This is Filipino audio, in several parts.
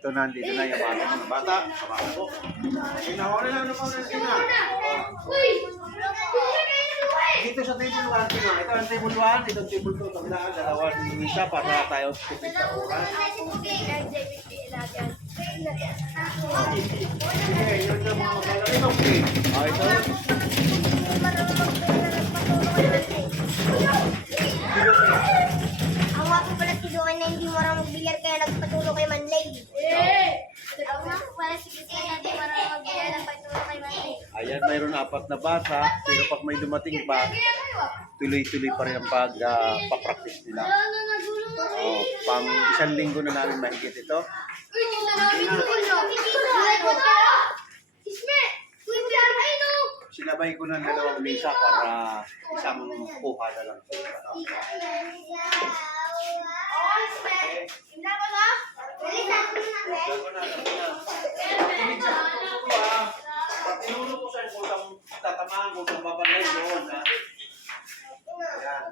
ito nandito na yung mga bata. Inawa na lang naman na sina. Dito sa table 1, sina. Ito ang table 1, ito ang table 2. Taglaan, dalawa din isa para tayo tipid sa oras. Okay, yun na mga magaling. Okay. Ito. Ang wapo pala si Doan na hindi marang magbilyar kaya nagpatulong kay Manlay. Ang wapo pala si Doan na hindi marang magbilyar nagpatulong kay Manlay. Ayan, mayroon 4 na bata. Pero pag may dumating pa, tuloy-tuloy pa rin ang pag-practice nila. Pang 1 linggo na namin mahigit ito. Sinabay ko ng 2 misa para isang kuha na lang sa bata. Pag tinulog ko sa kusang tatamaan ko sa babalay doon, ha? Ayan.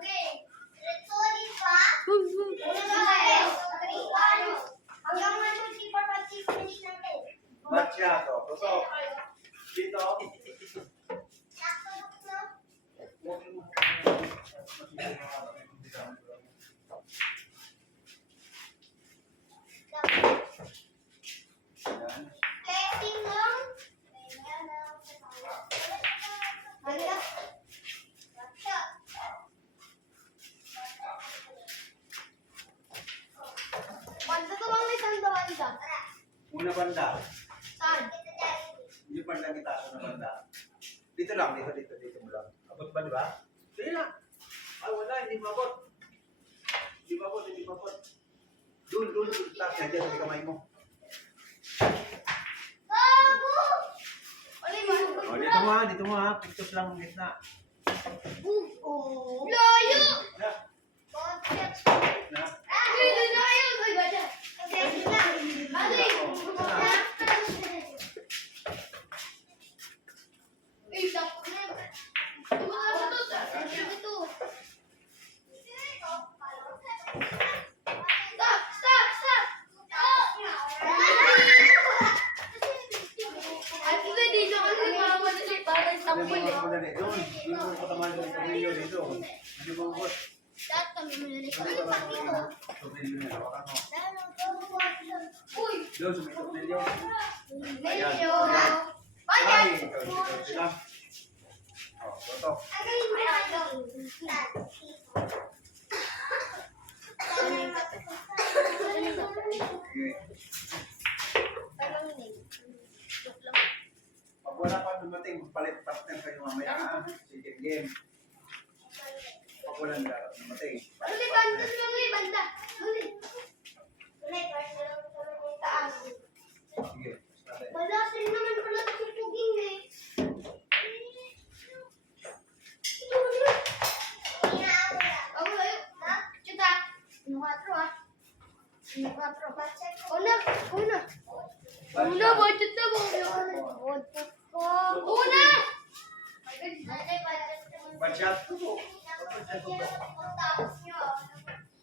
Masyado. Toto. Dito. Una banda. Saan? Yung banda kita sa banda. Dito lang, dito mo lang. Abot ba, di ba? Sige na. Ay, wala, hindi mabot. Hindi mabot. Doon. Tapos na dyan, sa kamay mo. Dito mo ha. Pictures lang ang gitna. Layo! Na. Na. Doon ko tamaan doon sa video dito. Hindi mo bot. Doon sa video. Ayan. Ay, ito sila. Oh, toto. Pag wala pa dumating, palit partner kayo mamaya. Sige, game. Pag wala dumating. Sige. Malasin naman pala tutugin eh. Bachat.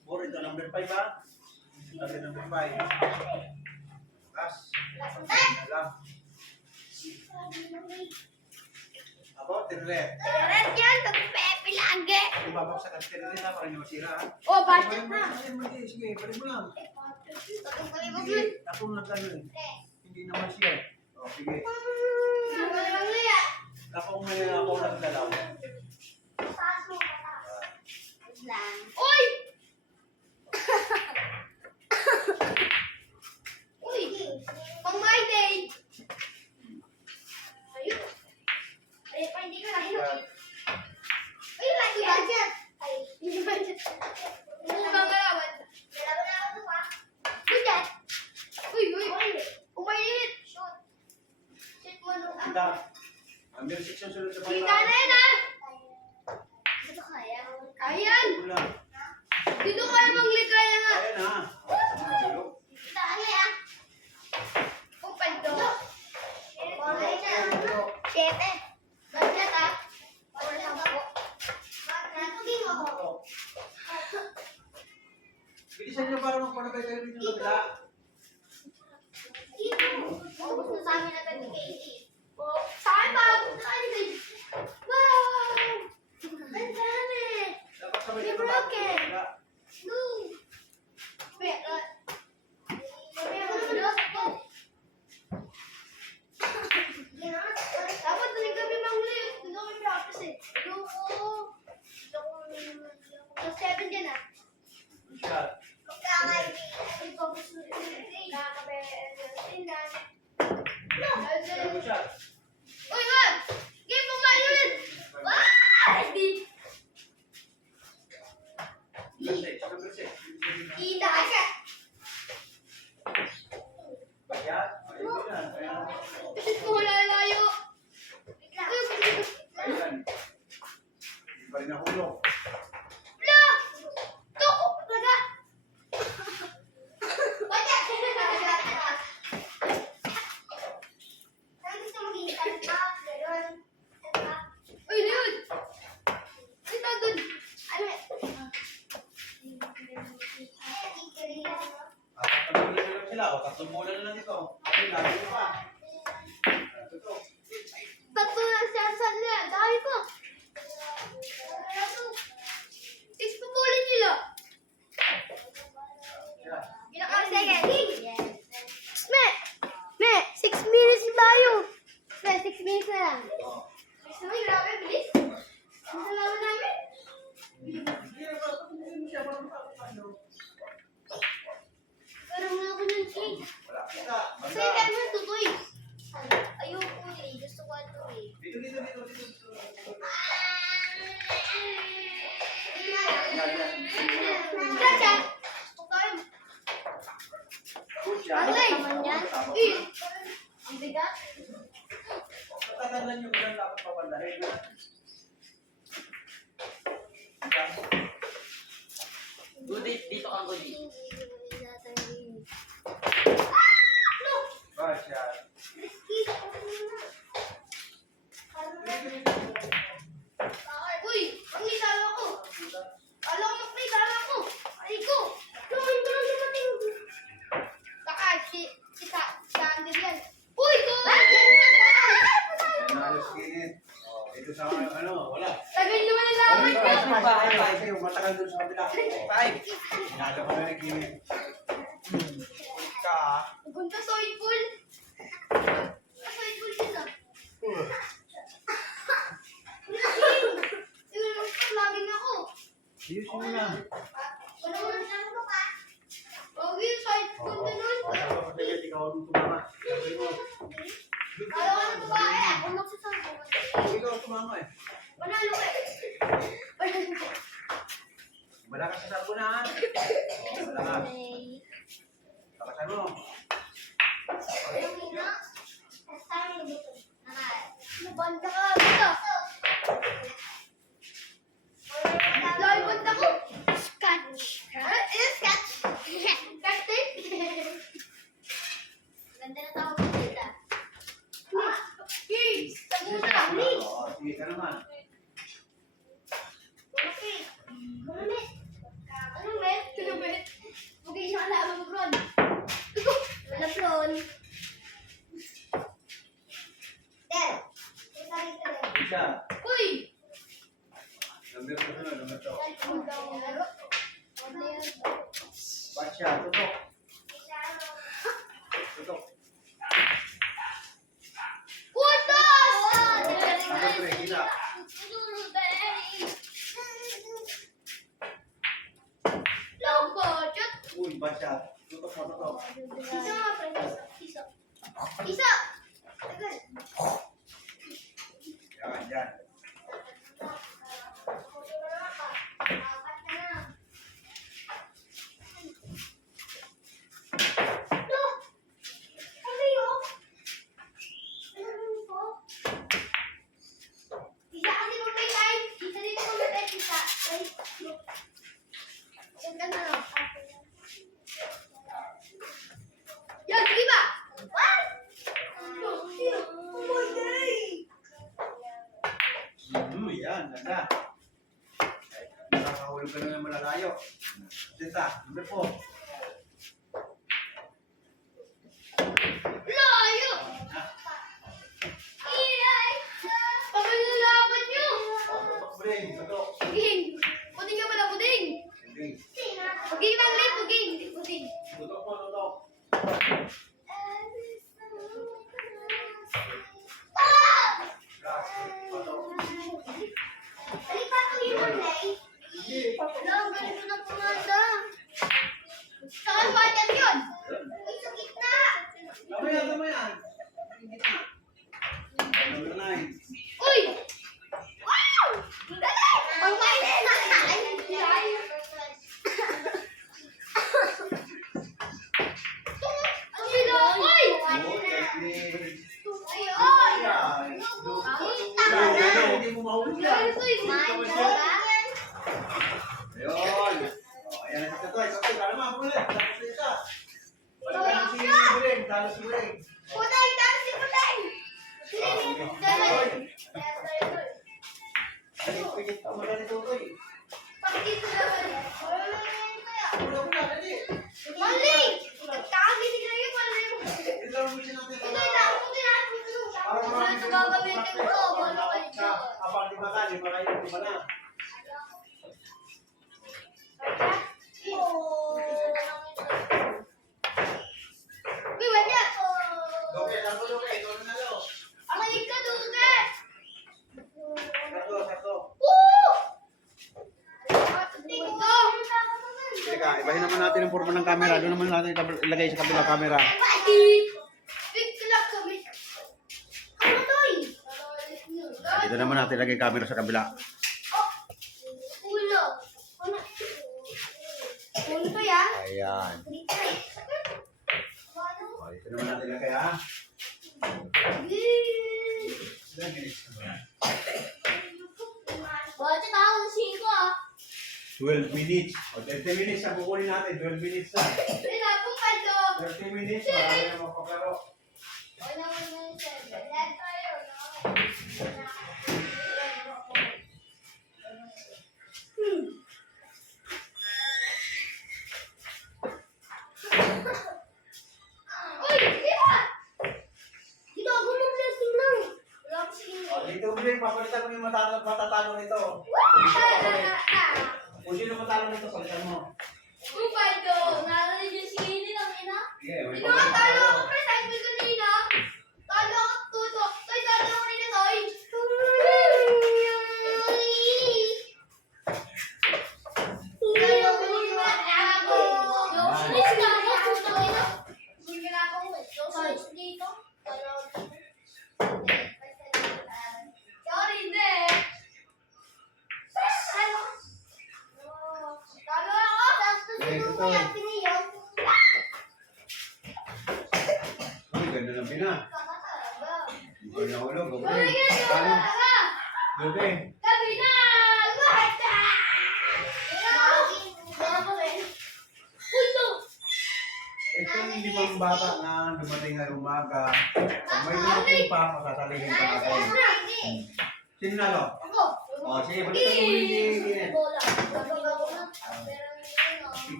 More ito number 5 ba? Number 5. Last. Lang. Abo, tinret. Ibabak sa tinret na para hindi masira. Sige, balik mo lang. Ako lang gano'n. Hindi naman siya. O, sige. Ako lang dalaw. Uy! Pang my day! Ayun. Ay, pa hindi ka na inom. Ay, lagi budget. Ay, hindi budget. Umubang galawan. Galawan na ako ito pa. Budget. Uy. Umainit. Shoot. Shoot mo nung Kita. Under section sunod sa Kita na yan ah! Dito kaya? Kayan! Wala. Dito kaya maglikaya nga. Kaya na. Kita ano yan? Upal to. Okay na. 7. Budget ah. Or 10. Natugin mo ako. Bilisan niyo para magpanabay kayo dito sa kabila. ni Katie. Oh, sa akin pa. Sa akin ni Katie. Wow! Ang dami. Dapat sabay May ka broken. wala. No. Wait, sabi ako naman ako. Dapat tuloy kami manghuli. Hindi kami practice eh. Ayoko. Plus 7 dyan ah. Good shot. Good shot. Uy, man! Game mo man yun! Ah! Number six. Ida ka siya. Bayad. Ayun yan. Ayan. Pisit mo, lalayo. Ayan. Hindi pa rin nahulog. Wala! Tuko! Talaga! Wala! Saan gusto mo hintan ka? Ganon. Uy, Leon! Uy, tagod! Ano eh? Tatlong bulan na lang sila. O, tatlong bulan na lang ito. Ay, lagi mo pa. Ito. Tatlo na siya sa nila. Dami ko. Six pa po ulit nila. Yan. Ilang second? Me, 6 minutes na tayo. Me, 6 minutes na lang. O. Ay, grabe, bilis. Ang salamat namin. Pero nga ako ng cake. Wala. Isa. Kasi Banda. kaya mo tutoy. Ayoko eh. Gusto ko ito eh. Dito, dito, dito, dito, dito. Gotcha! Okay. Good shot. Ano eh? Tama. Eh! Ang bigat. Tatagalan yung ulan dapat papandahin. Dito kang gudi. Good shot. Uy! Ang isala ko! Alam mo, may isala ko! Ay ko! Tuloy ko lang dumating! Baka si Sander yan. Uy! Ko! Nalos kinit. O, ito sa ano, wala. Tagal naman ang laban ko! Kasi yung matagal dun sa kabila. Five. Sinalo ko na nagkinit. Ulit ka ah. Pupunta sa swimming pool. Swimming pool yun ah. Lagi na ako. Ayusin mo na. Wala mo na ko pa. Huwag yung side pool na nun. Basta ko pagdagat, ikaw ang tumama. Sabi mo. Kala ko na ba eh. Ako magsasama. Ikaw ang tumama eh. Panalo eh. Panalo. Wala ka sa sabunan. Wala ka. Takasan mo. Banda ka, banda. Lalo banda ko. Scotch. Scotch. Scotch tape. Ganda na tawag ko dito. Please. Sige Taguna. ka. Please. Oo, sige ka naman. Okay. Kumamit. Ano, Bet? Ano, Bet? Huwag kayo isang alaman mo, Ron. Wala, Ron. Del. Isa. Uy! Number 2 na, number 2. Ano daw ang laro? Ano yan? Batsya, tutok. Tutok. Putos! Number 3, kita. Lombo, chut! Uy, batsya. Tutok mo, tutok. Isa nga, friend. Isa. Isa! Tagal. Yan, yan. Yan, sige ba? Yan, ganda. Nakakahulog ka na ng malalayo. Sita, number 4. Layo! Balikan ko yung Monday. Hindi, pato. Wala, ang galing ko na pumanda. Saan ba yan yun? Uy, sa gitna. Tama yan. Hindi na. Number 9. Uy! Wow! Ang galing! Ang galing! Ay, ang bilang! Uy! Oh, Kathleen. Ayun! Yan. Hindi mo mahuli yan. Ayun. Oh, ayan ang katoy. Katoy, kala mo, bulit. Tapos na isa. Balikan si Buleng. Talo si Buleng. Putay! Tama si Putay! Pigit ka maganda ito, Toy. Pakito naman. Wala, dali. Mali! Nagkakagising na yun, mali mo. Ito lang mo natin. Ito lang, ito lang. Wala ito gagamitin ko. Wala kayo dyan. Apang di ba ka? Di ba kayo? Di ba na? Uy, wala. Doke, lang ko, Doke. Ito na nalo. Ang malig ka, Duge. Sakto. Woo! Tingko. Teka, ibahin naman natin ang forma ng camera. Doon naman natin ilagay sa kabilang camera. Big clock kami. Ano to eh? Dito naman natin ilagay camera sa kabila. Ulo. Ano? Ulo to yan? Ayan. Oh, dito naman natin ilagay, ha? Ilan minutes na ba? Bakit ako ng 5 ah? 12 minutes. O, 30 minutes na kukunin natin. 12 minutes na. Ay, napong kaldo. 30 minutes, marami na mapaglaro. O naman na yung 7. Lahat tayo. Uy, di ba? Dito ako ng blessing lang. Wala ko sige. O, dito ulit, papalitan mo yung matatalo nito. Kung sino matalo nito, palitan mo. Uy, Paldo. Narinig yung singili ng ina. Sige, may Ito nga, talo ako pre. Sabi ko kanina. Talo ako tuto. Toy, talo ako kanina, Toy. Talo ako kanina. Yung slice na ako. Tutang ina. Hindi na ako. Yung slice dito. Talo ako dito. Sorry, hindi. Talo. Talo ako. Tapos Ito, ko yung piniyaw. Ay, ganda ng pina. Hindi na hulog. Oh my Okay. God! Paano? Talaga! Okay. Gabi na! Bata! Uy, no! Itong limang bata na dumating na umaga, kung may dumating pa, pasasalihin pa natin. Sino nalo? Ako! O, sige, balikan mo yung Ginet. Bola. Gagawa na. Pero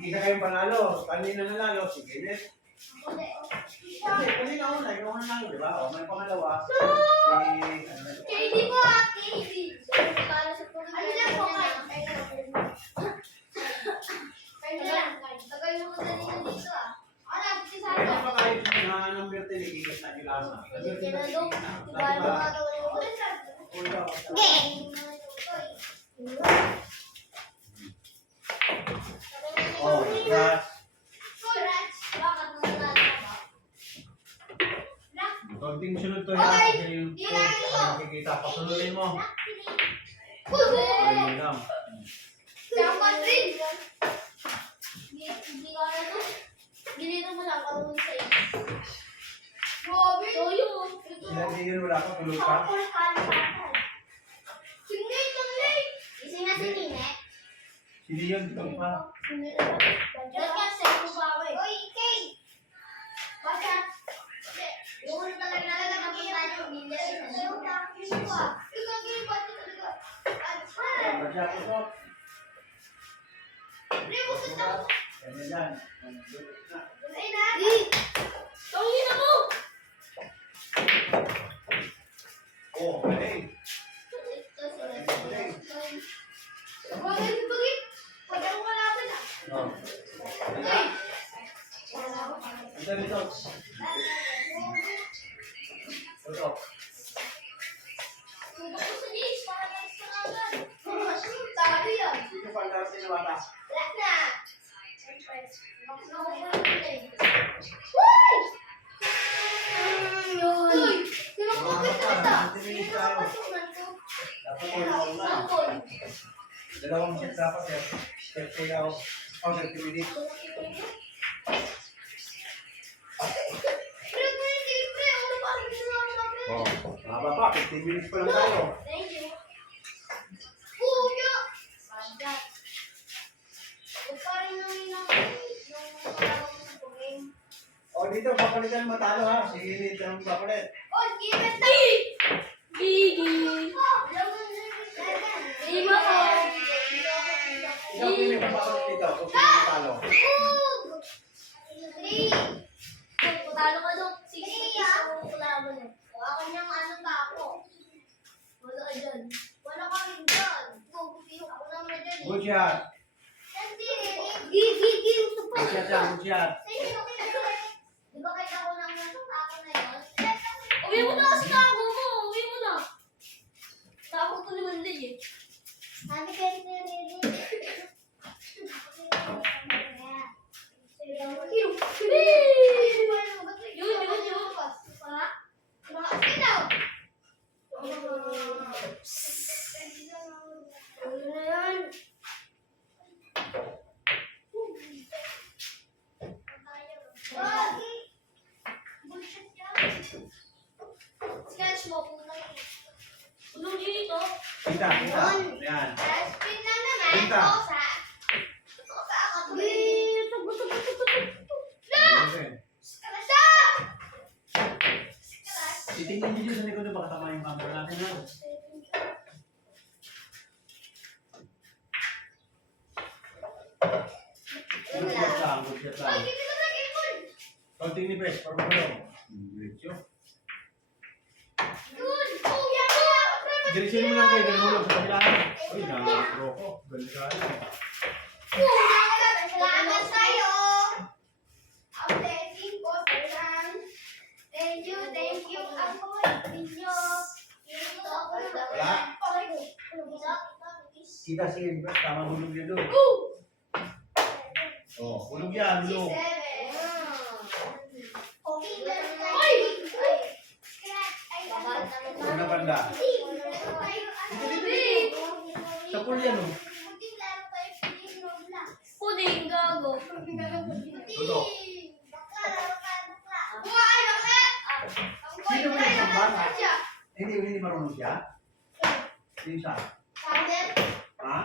Isa kayong panalo. Kanina nanalo, si Ginet. hindi. Hindi, kanina una, ikaw na nanalo, di ba? O, may pangalawa. KD po ah, KD. Ano lang po kayo? Kayo na lang. Tagay mo ko dali na dito ah. Ano, si Ano Sarah. pa kayo na number 10, ikikas na ilasa. Oh, crush. Konting sunod to yan. Okay. Kasi yung Kailangan mo. nakikita. Pasunodin mo. Kubo! Ayun lang. Dapat rin! Hindi ka na to. Ginito mo lang karunong sa iyo. Grabe! So yun. Sila yun, wala ka, tulog ka. Singay, singay! Ising na si Nine. Sila yun, tulog ka. Ba't ka sa iyo ba ako eh? Oy, Kay! Bakit? Yung una talaga nalaga ng pagkain yung ninja. Ikaw kayo ba talaga? Masya ko po. Remusot ako. Ganyan yan. Ay na! Tawin ako! Oh, galing. Wala yung bagay. Pag ako malapit ah. Oh. Ay! Ito, ito. Tutok. Tutok ko sa James, para next na agad. Sabi yan. Dito fantasy na bata. Wala na. Uy! Uy! Kinakapit ka sa. Kinakapasunan ko. Dapat ko na una. Sampol. Dalawang set dapat eh. Step ko daw. Oh, 30 minutes. Pre, hindi, pre. Ano pa ang ginawa mo na, pre? Oh, mahaba pa. 15 minutes pa lang tayo. Thank you. Kuya! Bagat. Huwag pa rin nung parang sa pagkain. Oh, dito, papalitan mo talo ha. Sige, dito ang papalit. Oh, give it to me! Gigi! Lima ko! Ikaw pili ka papalit dito. Kung sino ang talo. Three! Patalo ka doon. Six na kalaban eh. Ako niyang ano ba ako? Wala ka dyan. Wala ka rin dyan. Ako naman dyan eh. Good shot. Gigi! Good shot yan, good shot. Di ba kahit ako nang ako na yun? Uwi mo na kasi tago mo! Uwi mo na! Tago ko naman din eh. Sabi kayo na rin. Sketch mo kung ulong dito. Kita, kita. Yan. Spin lang naman. Pinta. Kosa. Kosa ako. Okay. Stop! Titingnan niyo dito sa likod na baka tama yung camera natin ha. Good shot lang, good shot lang. Ay, hindi ko na ipon. Konting ni Pres, para magulong. Diretso. Yun! Kuya ko! Diretso mo lang kayo, ganun sa kabilaan. Uy, nakakro ko. Galigaya. Kuya ka! Salamat sa'yo! Ang blessing ko sa lang. Thank you, Uncle. Ninyo. Wala. Kita sige, Pres, tama hulog yan doon. Oh, hulog yan, hulog. Huwag na banda. Sa pool yan oh. Puding gago. Tutok. Sino ba yung bata? Hindi marunong siya? Sino siya? Ha?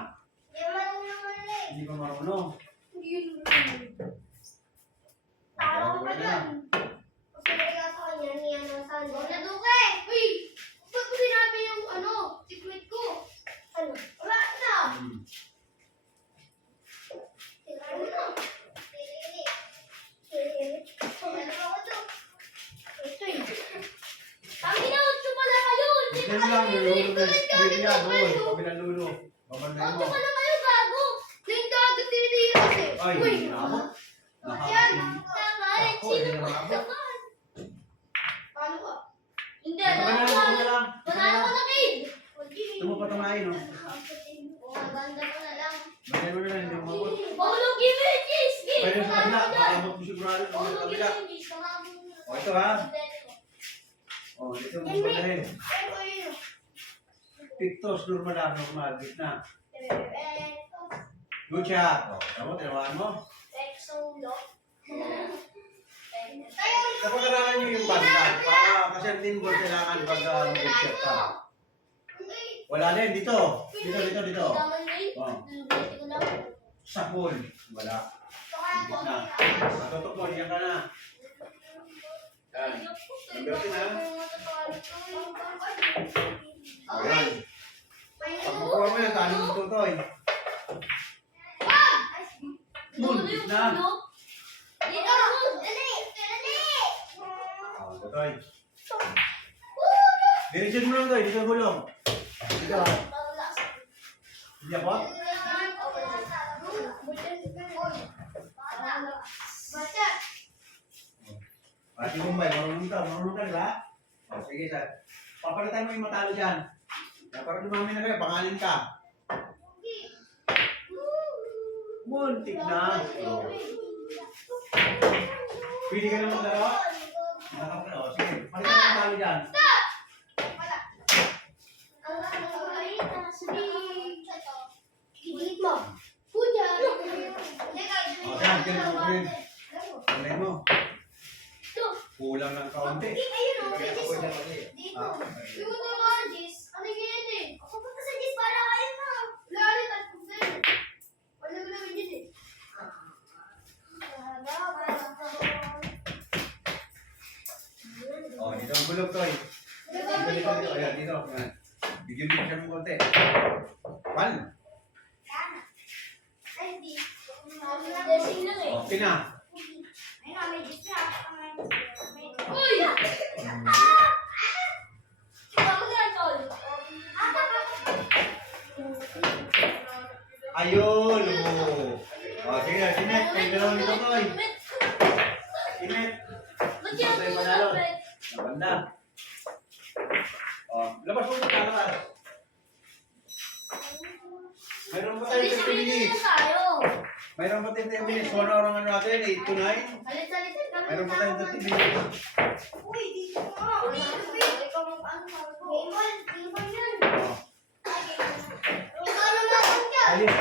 Hindi pa marunong. Talo ka dyan. Kasi kaya sa kanya niya ng sando. Naduke! Uy! Ba't ko sinabi yung secret ko? Ano? Wala na! Ano na? Kami na, utso pala kayo! Hindi Ito pa lang, kayo nilulog nililito ng ng spray niya doon. kayo! Kabilang lulo. Mamalay Utso mo. pala kayo, gago! Yung dagat tinitira kasi. Ay, Uy! nako. Yan! Nakakasin. Tama! Ako, Sino hindi na ba? maabot. Paano ka? Hindi, Ito na lang, ito na lang. Panalo ko na, kid! Ito mo patamain oh. Maganda ko na lang. Bagay mo na lang, hindi mo mabot. Paulong, give me a kiss! Pwede sa kabila, makabot mo sigurado sa Paulong, give me kabila. a kiss! O, ito ha. O, dito mo palahin. Pictos, normal, gitna. Good shot. O, tama, tinamaan mo. Kapag kailangan nyo yung banda, kasi ang team ball kailangan pag good shot ka. Wala na yun, dito. Dito. Sa pool. Wala. Gitna. Matutok mo, diyan ka na. Yan. Number 10 ha. Ayan. Pagkukuha mo yun, talo mo tutoy. Pool, gitna. O, tutoy. Diretso mo lang to, dito gulong. Dito ha. Hindi ako? Pati Bombay, marunong ka, di ba? O, sige, sir. Papalitan mo yung matalo dyan. Para lumami na kayo, pangalan ka. Muntik na. O. Pwede ka na maglaro? O, sige, palitan mo yung matalo dyan. O, dyan, dyan mo rin. Palitan mo. Kulang ng kaunti. Oh, dito ang bulog to eh. Dito. Ayan, dito. Ayan. Bigyan siya ng konti. Pal. Okay na. Ayun. Oh, sige. Sinet. Kayo dalawa nito ko eh. Sinet. Ito yung panalo. Nabanda. Oh, labas mo sa labas. Mayroon pa tayo 30 minutes. Mayroon pa 30 minutes. 1 hour ang ano natin, 8 to 9. Mayroon pa tayo 30 minutes. Oh. Alis